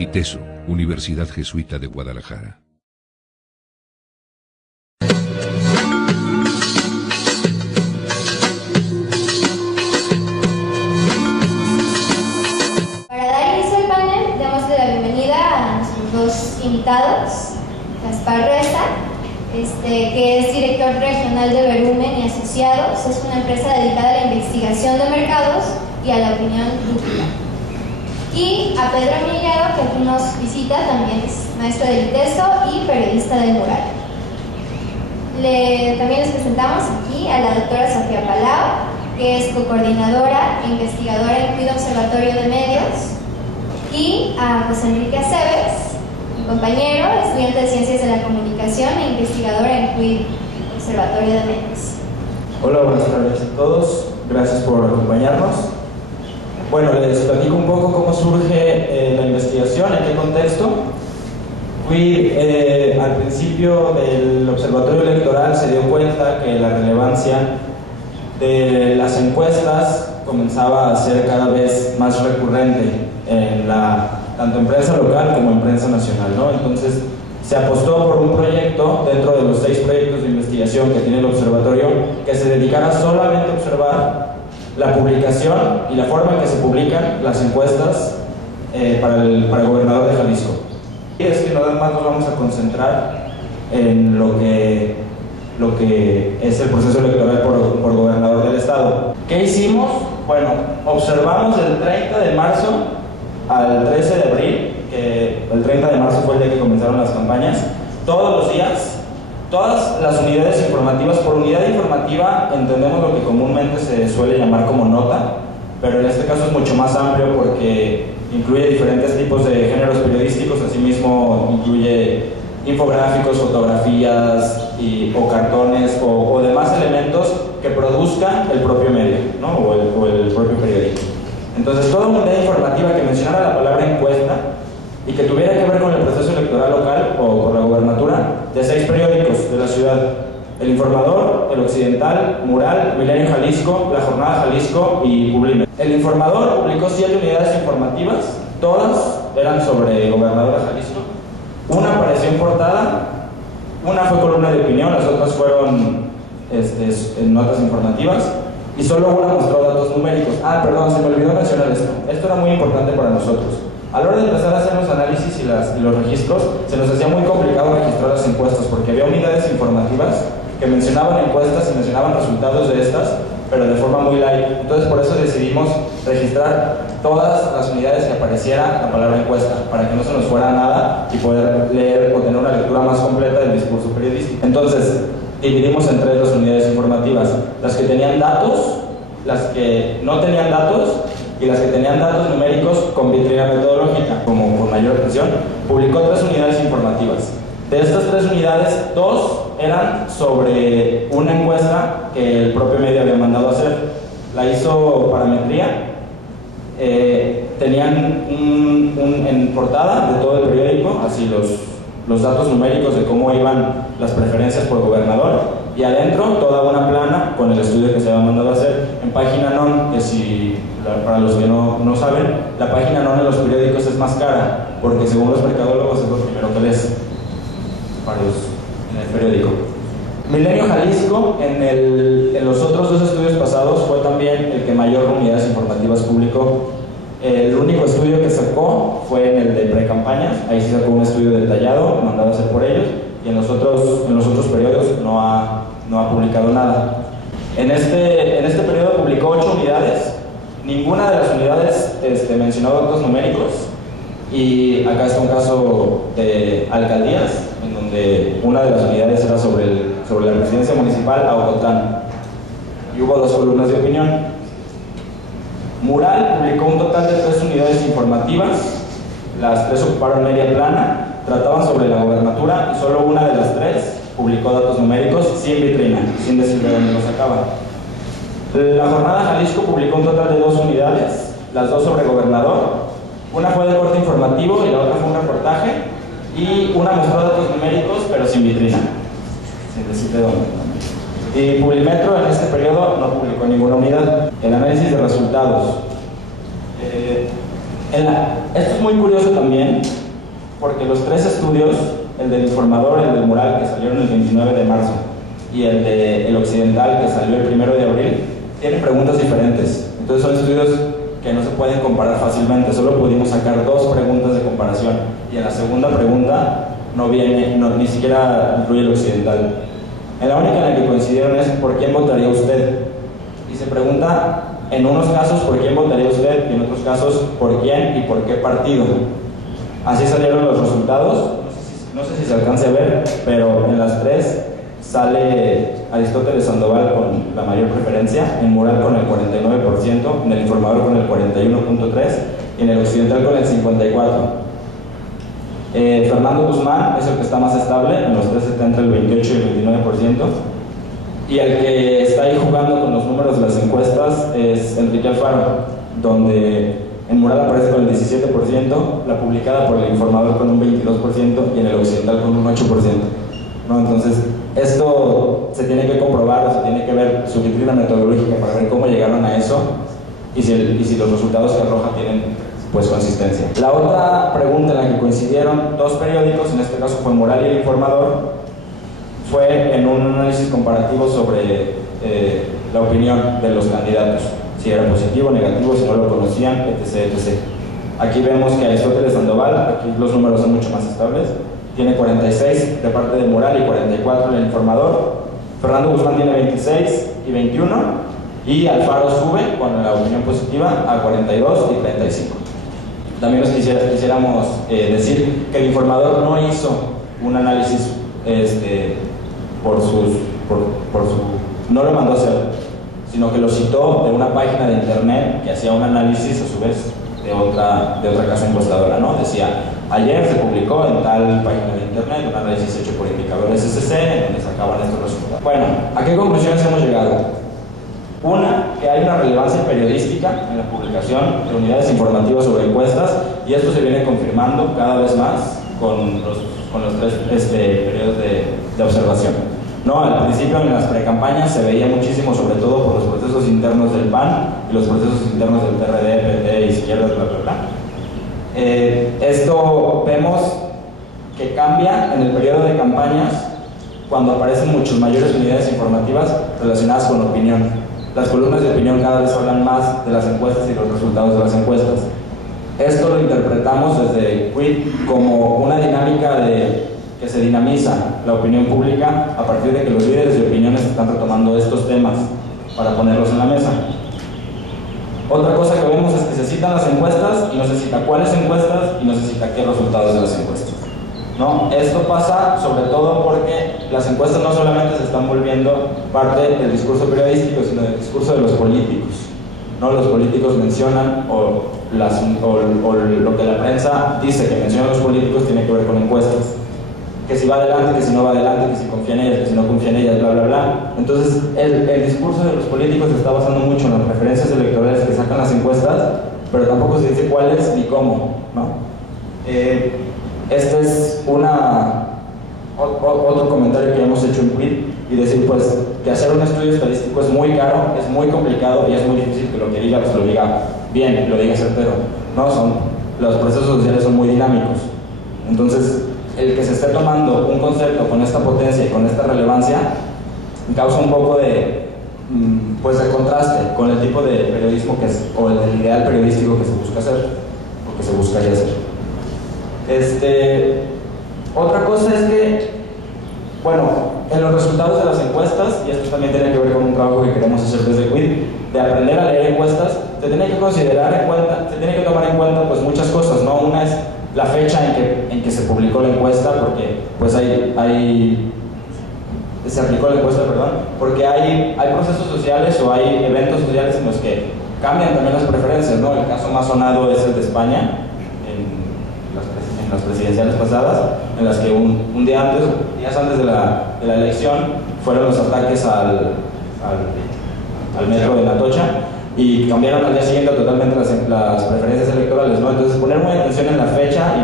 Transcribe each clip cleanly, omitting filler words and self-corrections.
ITESO, Universidad Jesuita de Guadalajara. Para dar inicio al panel, demos la bienvenida a nuestros dos invitados, Gaspar Reza, que es director regional de Verumen y Asociados, es una empresa dedicada a la investigación de mercados y a la opinión pública. Y a Pedro Millero, que aquí nos visita, también es maestro del ITESO y periodista del Mural. También les presentamos aquí a la doctora Sofía Palau, que es cocoordinadora e investigadora en CUID Observatorio de Medios, y a José Enrique Aceves, mi compañero, estudiante de Ciencias de la Comunicación e investigadora en CUID Observatorio de Medios. Hola, buenas tardes a todos, gracias por acompañarnos. Bueno, les platico un poco cómo surge la investigación, en qué contexto. CUID, al principio del Observatorio Electoral, se dio cuenta que la relevancia de las encuestas comenzaba a ser cada vez más recurrente tanto en prensa local como en prensa nacional, ¿no? Entonces se apostó por un proyecto dentro de los 6 proyectos de investigación que tiene el observatorio que se dedicara solamente a observar la publicación y la forma en que se publican las encuestas para el gobernador de Jalisco. Y es que nada más nos vamos a concentrar en lo que es el proceso electoral por gobernador del estado. ¿Qué hicimos? Bueno, observamos del 30 de marzo al 13 de abril, que el 30 de marzo fue el día que comenzaron las campañas, todos los días, todas las unidades informativas. Por unidad informativa entendemos lo que comúnmente se suele llamar como nota, pero en este caso es mucho más amplio porque incluye diferentes tipos de géneros periodísticos, asimismo incluye infográficos, fotografías o cartones o demás elementos que produzca el propio medio, ¿no? o el propio periódico. Entonces, toda unidad informativa que mencionara la palabra encuesta y que tuviera que ver con el proceso electoral local o con la gobernatura, de 6 periódicos de la ciudad: El Informador, El Occidental, Mural, Milenio Jalisco, La Jornada Jalisco y Publimetro. El Informador publicó 7 unidades informativas, todas eran sobre el gobernador de Jalisco. Una apareció en portada, una fue columna de opinión, las otras fueron notas informativas, y solo una mostró datos numéricos. Perdón, se me olvidó mencionar esto. Esto era muy importante para nosotros. A la hora de empezar a hacer los análisis y los registros, se nos hacía muy complicado registrar las encuestas, porque había unidades informativas que mencionaban encuestas y mencionaban resultados de estas, pero de forma muy light. Entonces, por eso decidimos registrar todas las unidades que apareciera la palabra encuesta, para que no se nos fuera nada y poder leer o tener una lectura más completa del discurso periodístico. Entonces, dividimos en 3 las unidades informativas: las que tenían datos, las que no tenían datos y las que tenían datos numéricos con vitrina metodológica. Como con mayor atención, publicó 3 unidades informativas. De estas 3 unidades, 2 eran sobre una encuesta que el propio medio había mandado a hacer. La hizo Parametría. Tenían en portada de todo el periódico así los datos numéricos de cómo iban las preferencias por gobernador, y adentro toda una plana con el estudio que se había mandado a hacer. En página non, que para los que no saben, la página non en los periódicos es más cara, porque según los mercadólogos es lo primero que lees en el periódico. Milenio Jalisco, en los otros 2 estudios pasados, fue también el que mayor unidades informativas publicó. El único estudio que sacó fue en el de pre-campañas. Ahí sí sacó un estudio detallado, mandado a hacer por ellos, y en los otros periodos no ha publicado nada. En este periodo publicó 8 unidades. Ninguna de las unidades mencionó datos numéricos, y acá está un caso de alcaldías, en donde una de las unidades era sobre la presidencia municipal a Ocotlán, y hubo 2 columnas de opinión. Mural publicó un total de 3 unidades informativas, las 3 ocuparon media plana, trataban sobre la gobernatura, y solo una de las 3 publicó datos numéricos sin vitrina, sin decir de dónde los sacaban. La Jornada Jalisco publicó un total de 2 unidades, las 2 sobre gobernador. Una fue de corte informativo y la otra fue un reportaje, y una mostró datos numéricos pero sin vitrina, sin decir de dónde. Y Publimetro en este periodo no publicó ninguna unidad. El análisis de resultados. Esto es muy curioso también, porque los tres estudios, el del Informador, el del Mural, que salieron el 29 de marzo, y el de El Occidental, que salió el 1 de abril, tienen preguntas diferentes. Entonces son estudios que no se pueden comparar fácilmente, solo pudimos sacar 2 preguntas de comparación, y en la segunda pregunta no viene, ni siquiera incluye el Occidental. En la única en la que coincidieron es ¿por quién votaría usted? Y se pregunta en unos casos por quién votaría usted y en otros casos por quién y por qué partido. Así salieron los resultados, no sé si se alcance a ver, pero en las 3 sale Aristóteles Sandoval con la mayor preferencia, en Mural con el 49%, en el Informador con el 41.3% y en el Occidental con el 54%. Fernando Guzmán es el que está más estable, en los 3 está entre el 28 y el 29%, y el que está ahí jugando con los números de las encuestas es Enrique Alfaro, donde en Mural aparece con el 17%, la publicada por el Informador con un 22% y en el Occidental con un 8%. ¿No? Entonces, esto se tiene que comprobar, o se tiene que ver su vitrina metodológica para ver cómo llegaron a eso y si los resultados que arroja tienen pues consistencia. La otra pregunta en la que coincidieron 2 periódicos, en este caso fue Mural y el Informador, fue en un análisis comparativo sobre la opinión de los candidatos, si era positivo, negativo, si no lo conocían, etc, etc. Aquí vemos que Aristóteles Sandoval, aquí los números son mucho más estables, tiene 46 de parte de Mural y 44 en el Informador. Fernando Guzmán tiene 26 y 21, y Alfaro sube con la opinión positiva a 42 y 35. También nos quisiéramos decir que el Informador no hizo un análisis no lo mandó a hacer, sino que lo citó de una página de internet que hacía un análisis a su vez de otra casa encuestadora, ¿no? Decía, ayer se publicó en tal página de internet un análisis hecho por indicadores SCC en donde sacaban estos resultados. Bueno, ¿a qué conclusiones hemos llegado? Una, que hay una relevancia periodística en la publicación de unidades informativas sobre encuestas, y esto se viene confirmando cada vez más con los 3 periodos de observación. No, al principio en las precampañas se veía muchísimo, sobre todo por los procesos internos del PAN y los procesos internos del PRD, PT, izquierdas, bla, bla, bla. Esto vemos que cambia en el periodo de campañas cuando aparecen muchas mayores unidades informativas relacionadas con opinión. Las columnas de opinión cada vez hablan más de las encuestas y los resultados de las encuestas. Esto lo interpretamos desde Quid como una dinámica que se dinamiza la opinión pública a partir de que los líderes de opiniones están retomando estos temas para ponerlos en la mesa. Otra cosa que vemos es que se citan las encuestas y no se cita cuáles encuestas y no se cita qué resultados de las encuestas. ¿No? Esto pasa sobre todo porque las encuestas no solamente se están volviendo parte del discurso periodístico, sino del discurso de los políticos. ¿No? Los políticos mencionan o lo que la prensa dice que mencionan los políticos tiene que ver con encuestas. Que si va adelante, que si no va adelante, que si confía en ellas, que si no confía en ellas, bla, bla, bla. Entonces, el discurso de los políticos se está basando mucho en las preferencias electorales que sacan las encuestas, pero tampoco se dice cuáles ni cómo, ¿no? Este es otro comentario que hemos hecho en Quid, y decir pues que hacer un estudio estadístico es muy caro, es muy complicado y es muy difícil que lo que diga pues lo diga bien, lo diga certero, ¿no? Los procesos sociales son muy dinámicos. Entonces, el que se esté tomando un concepto con esta potencia y con esta relevancia causa un poco de contraste con el tipo de periodismo o el ideal periodístico que se busca hacer o que se buscaría hacer. Otra cosa es que, bueno, en los resultados de las encuestas, y esto también tiene que ver con un trabajo que queremos hacer desde Quid, de aprender a leer encuestas, se tiene que tomar en cuenta pues muchas cosas, ¿no? Una es la fecha en que se publicó la encuesta, porque pues se aplicó la encuesta, perdón, porque hay procesos sociales o hay eventos sociales en los que cambian también las preferencias, ¿no? El caso más sonado es el de España, en las presidenciales pasadas, en las que un día antes, días antes de la elección, fueron los ataques al metro de Atocha, y cambiaron al día siguiente totalmente las preferencias electorales, ¿no? Entonces, poner muy atención en la fecha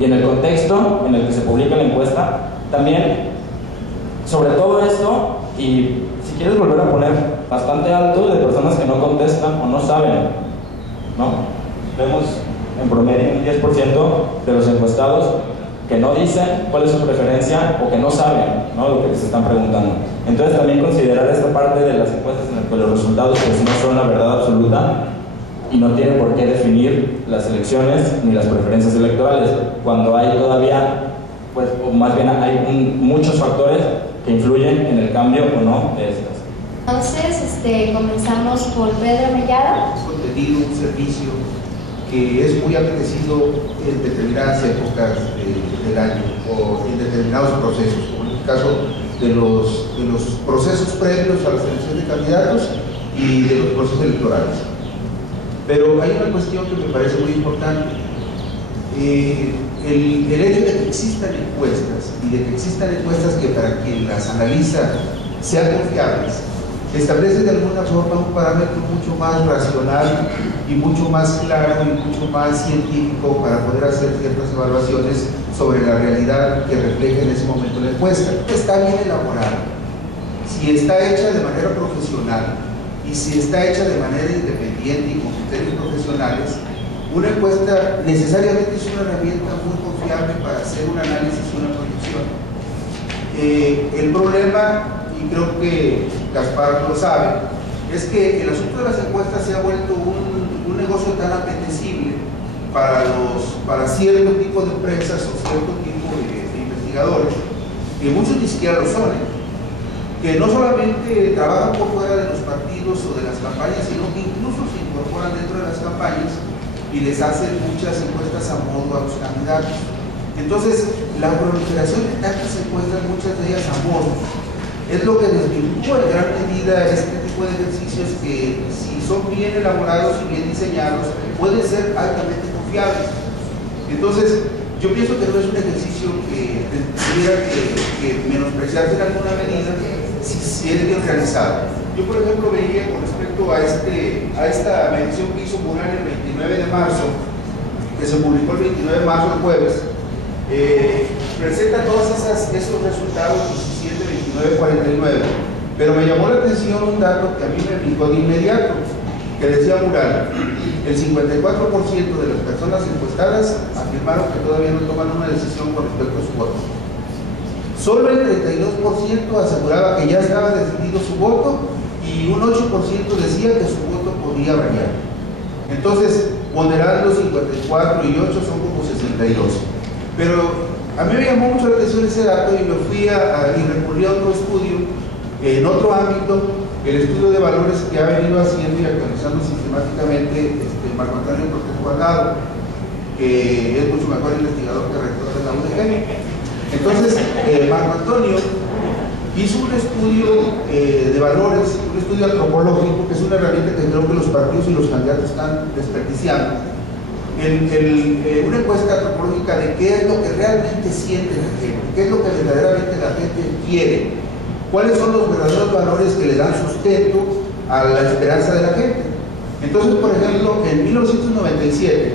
y en el contexto en el que se publica la encuesta. También, sobre todo esto, y si quieres volver a poner bastante alto de personas que no contestan o no saben, ¿no? Vemos en promedio un 10% de los encuestados que no dicen cuál es su preferencia o que no saben, ¿no?, lo que les están preguntando. Entonces también considerar esta parte de las encuestas en las que los resultados pues no son la verdad absoluta y no tienen por qué definir las elecciones ni las preferencias electorales, cuando hay todavía, pues, o más bien hay muchos factores que influyen en el cambio o no de estas. Entonces, comenzamos por Pedro Mellado. Contenido, un servicio que es muy apetecido en determinadas épocas del año o en determinados procesos, como en el caso de los procesos previos a la selección de candidatos y de los procesos electorales. Pero hay una cuestión que me parece muy importante. El hecho de que existan encuestas y de que existan encuestas que para quien las analiza sean confiables, establece de alguna forma un parámetro mucho más racional y mucho más claro y mucho más científico para poder hacer ciertas evaluaciones sobre la realidad que refleja en ese momento la encuesta. Está bien elaborada, si está hecha de manera profesional y si está hecha de manera independiente y con criterios profesionales, una encuesta necesariamente es una herramienta muy confiable para hacer un análisis y una proyección. El problema, y creo que Gaspar lo sabe, es que el asunto de las encuestas se ha vuelto un negocio tan apetecible para cierto tipo de empresas o cierto tipo de investigadores, que muchos ni siquiera lo son, que no solamente trabajan por fuera de los partidos o de las campañas, sino que incluso se incorporan dentro de las campañas y les hacen muchas encuestas a modo a los candidatos. Entonces, la proliferación de tantas encuestas, muchas de ellas a modo, es lo que desvirtúa en gran medida este tipo de ejercicios que, si son bien elaborados y bien diseñados, pueden ser altamente confiables. Entonces, yo pienso que no es un ejercicio que tuviera que menospreciarse en alguna medida si es bien realizado. Yo, por ejemplo, veía con respecto a esta medición que hizo Mural el 29 de marzo, que se publicó el 29 de marzo, el jueves, presenta todos esos resultados 17, 29, 49, pero me llamó la atención un dato que a mí me picó de inmediato, que decía Mural: el 54% de las personas encuestadas afirmaron que todavía no toman una decisión con respecto a su voto. Solo el 32% aseguraba que ya estaba decidido su voto y un 8% decía que su voto podía variar. Entonces, ponderando 54 y 8 son como 62. Pero a mí me llamó mucho la atención ese dato y me fui y recurrí a otro estudio, en otro ámbito, el estudio de valores que ha venido haciendo y actualizando sistemáticamente Marco Antonio Cortés Guardado, que es mucho mejor investigador que rector de la UDG. Entonces, Marco Antonio hizo un estudio de valores, un estudio antropológico, que es una herramienta que creo que los partidos y los candidatos están desperdiciando. Una encuesta antropológica de qué es lo que realmente siente la gente, qué es lo que verdaderamente la gente quiere, cuáles son los verdaderos valores que le dan sustento a la esperanza de la gente. Entonces, por ejemplo, en 1997,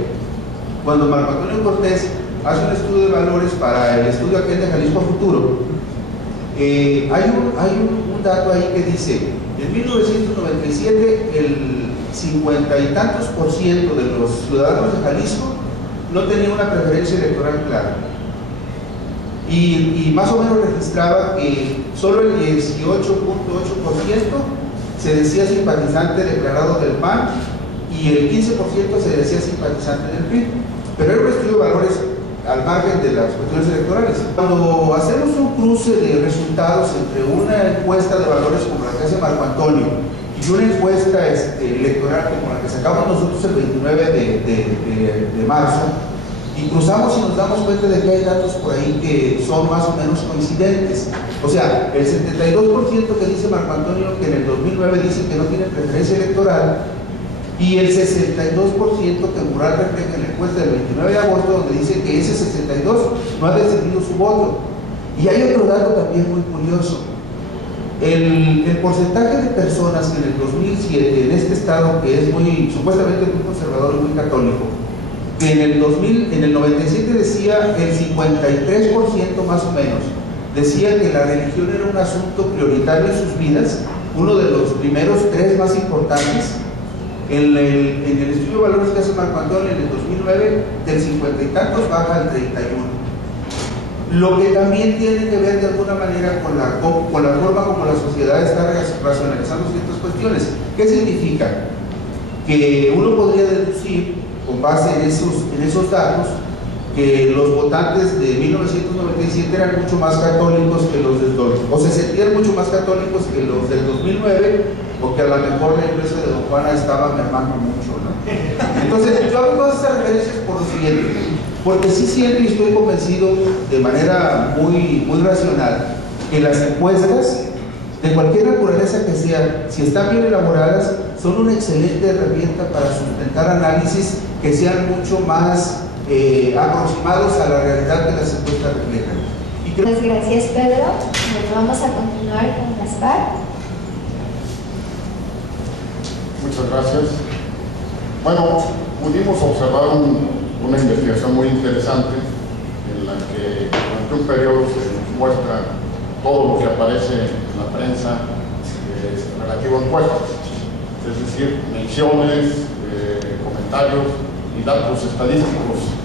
cuando Marco Antonio Cortés hace un estudio de valores para el estudio aquel de Jalisco Futuro, hay un dato ahí que dice: en 1997 el 50 y tantos % de los ciudadanos de Jalisco no tenía una preferencia electoral clara, y más o menos registraba que solo el 18.8% se decía simpatizante declarado del PAN y el 15% se decía simpatizante del PRI. Pero era un estudio de valores al margen de las cuestiones electorales. Cuando hacemos un cruce de resultados entre una encuesta de valores como la que hace Marco Antonio y una encuesta electoral como la que sacamos nosotros el 29 de marzo, y cruzamos y nos damos cuenta de que hay datos por ahí que son más o menos coincidentes. O sea, el 72% que dice Marco Antonio que en el 2009 dice que no tiene preferencia electoral, y el 62% que Mural refleja en la encuesta del 29 de agosto, donde dice que ese 62% no ha decidido su voto. Y hay otro dato también muy curioso: el porcentaje de personas que en el 2007, en este estado que es supuestamente muy conservador y muy católico, que en el 97 decía el 53% más o menos, decía que la religión era un asunto prioritario en sus vidas, uno de los primeros 3 más importantes. En el estudio de valores que hace Marco Antonio en el 2009, del 50 y tantos baja al 31. Lo que también tiene que ver de alguna manera con la forma como la sociedad está racionalizando ciertas cuestiones. ¿Qué significa? Que uno podría deducir, con base en esos datos, que los votantes de 1997 eran mucho más católicos que los del 2000, o se sentían mucho más católicos que los del 2009, o que a lo mejor la iglesia de Don Juana estaba mermando mucho, ¿no? Entonces, yo hago todas estas referencias por lo siguiente, porque sí siento y estoy convencido de manera muy racional que las encuestas, de cualquier naturaleza que sean, si están bien elaboradas, son una excelente herramienta para sustentar análisis que sean mucho más aproximados a la realidad que las encuestas reflejan. Muchas gracias, Pedro. Bueno, vamos a continuar con Gaspar. Muchas gracias. Bueno, pudimos observar una investigación muy interesante en la que durante un periodo se nos muestra todo lo que aparece en la prensa relativo a encuestas, es decir, menciones, comentarios y datos estadísticos,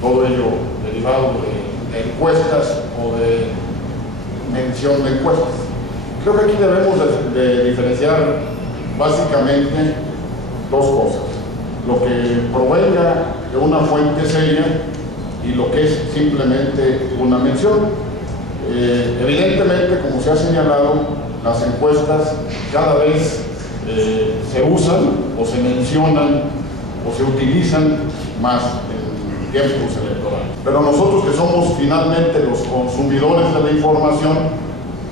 todo ello derivado de encuestas o de mención de encuestas. Creo que aquí debemos de diferenciar básicamente dos cosas: lo que provenga de una fuente seria y lo que es simplemente una mención. Evidentemente, como se ha señalado, las encuestas cada vez se usan o se mencionan o se utilizan más en tiempos electorales. Pero nosotros, que somos finalmente los consumidores de la información,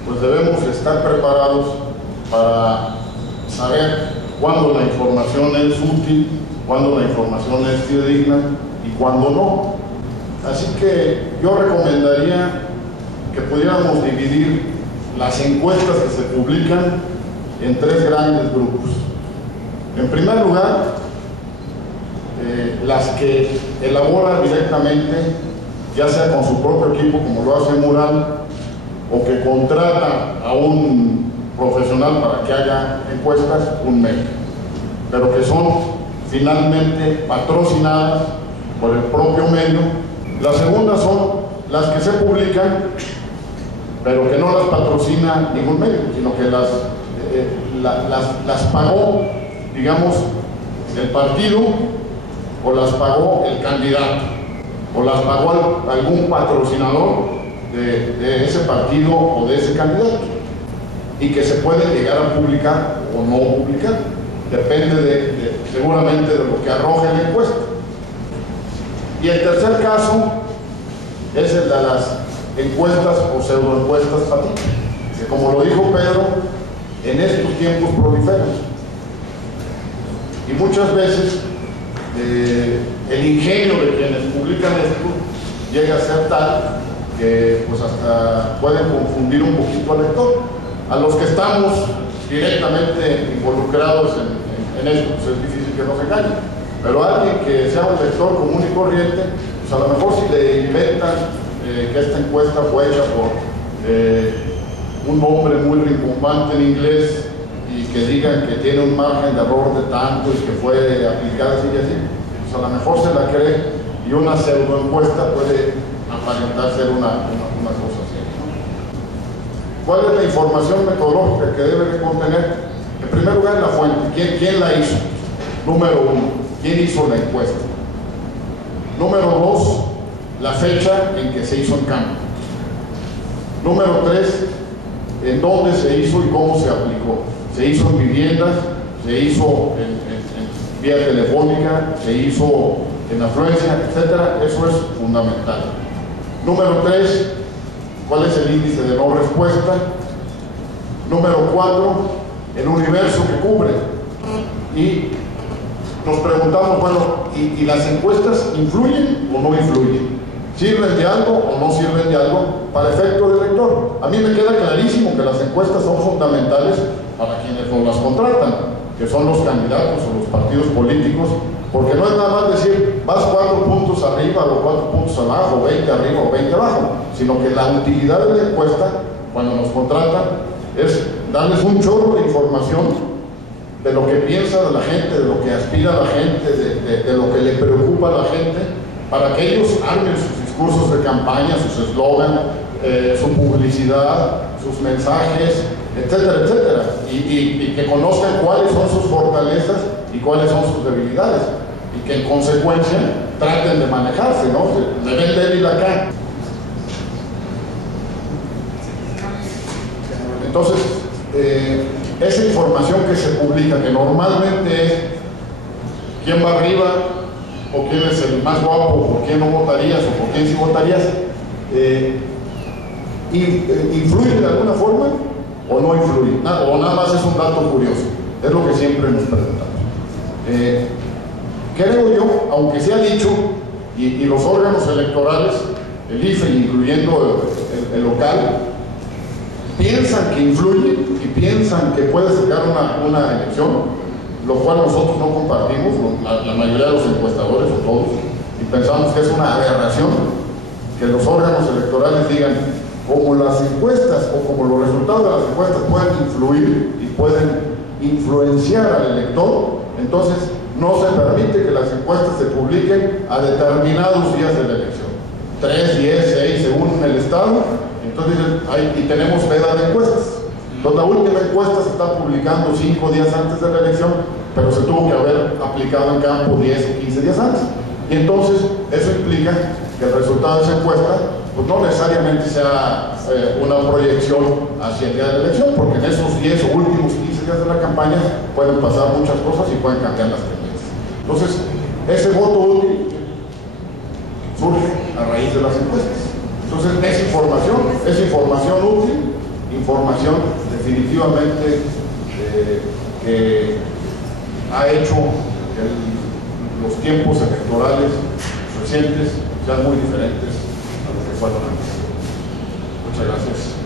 pues debemos estar preparados para saber cuándo la información es útil, cuándo la información es fidedigna y cuándo no. Así que yo recomendaría que pudiéramos dividir las encuestas que se publican en tres grandes grupos. En primer lugar, las que elabora directamente, ya sea con su propio equipo, como lo hace Mural, o que contrata a un profesional para que haga encuestas, un medio, pero que son finalmente patrocinadas por el propio medio. La segunda son las que se publican, pero que no las patrocina ningún medio, sino que las pagó, digamos, el partido, o las pagó el candidato, o las pagó algún patrocinador de ese partido o de ese candidato, y que se puede llegar a publicar o no publicar, depende seguramente de lo que arroje la encuesta. Y el tercer caso es el de las encuestas o pseudoencuestas patitas, que, como lo dijo Pedro, en estos tiempos proliferan. Y muchas veces el ingenio de quienes publican esto llega a ser tal que pues hasta pueden confundir un poquito al lector. A los que estamos directamente involucrados en esto, pues es difícil que nos engañen, pero a alguien que sea un lector común y corriente, pues a lo mejor si le inventan que esta encuesta fue hecha por un hombre muy rimbombante en inglés y que digan que tiene un margen de error de tanto y que fue aplicada así y así, pues a lo mejor se la cree, y una pseudoencuesta puede aparentar ser una cosa así, ¿no? ¿Cuál es la información metodológica que debe de contener? En primer lugar, la fuente. ¿Quién la hizo? Número uno, ¿quién hizo la encuesta? Número dos, la fecha en que se hizo el cambio. Número tres, en dónde se hizo y cómo se aplicó. Se hizo en viviendas, se hizo en vía telefónica, se hizo en afluencia, etcétera. Eso es fundamental. Número tres, ¿cuál es el índice de no respuesta? Número cuatro, el universo que cubre. Y nos preguntamos, bueno, ¿y las encuestas influyen o no influyen? ¿Sirven de algo o no sirven de algo para efecto del lector? A mí me queda clarísimo que las encuestas son fundamentales para quienes nos las contratan, que son los candidatos o los partidos políticos, porque no es nada más decir, vas 4 puntos arriba o 4 puntos abajo, 20 arriba o 20 abajo, sino que la utilidad de la encuesta, cuando nos contratan, es darles un chorro de información de lo que piensa la gente, de lo que aspira la gente, de lo que le preocupa a la gente, para que ellos armen sus discursos de campaña, sus eslogan, su publicidad, sus mensajes, etcétera, etcétera, y que conozcan cuáles son sus fortalezas y cuáles son sus debilidades, y que en consecuencia traten de manejarse, ¿no? Me ven débil acá. Entonces, esa información que se publica, que normalmente es quién va arriba, o quién es el más guapo, o por quién no votarías, o por quién sí votarías, ¿influye de alguna forma o no influye? O nada más es un dato curioso. Es lo que siempre nos presentamos. Creo yo, aunque se ha dicho, y los órganos electorales, el IFE, incluyendo el local, piensan que influye y piensan que puede sacar una elección, lo cual nosotros no compartimos, la mayoría de los encuestadores o todos, y pensamos que es una aberración que los órganos electorales digan, como las encuestas o como los resultados de las encuestas pueden influir y pueden influenciar al elector, entonces no se permite que las encuestas se publiquen a determinados días de la elección, 3, 10, 6, según el estado. Entonces y tenemos veda de encuestas. Entonces la última encuesta se está publicando 5 días antes de la elección, pero se tuvo que haber aplicado en campo 10 o 15 días antes. Y entonces eso implica que el resultado de esa encuesta pues no necesariamente sea una proyección hacia el día de la elección, porque en esos 10 o últimos 15 días de la campaña pueden pasar muchas cosas y pueden cambiar las tendencias. Entonces, ese voto útil surge a raíz de las encuestas. Entonces, es información útil, información definitivamente que ha hecho que los tiempos electorales recientes sean muy diferentes a lo que fueron antes. Muchas gracias.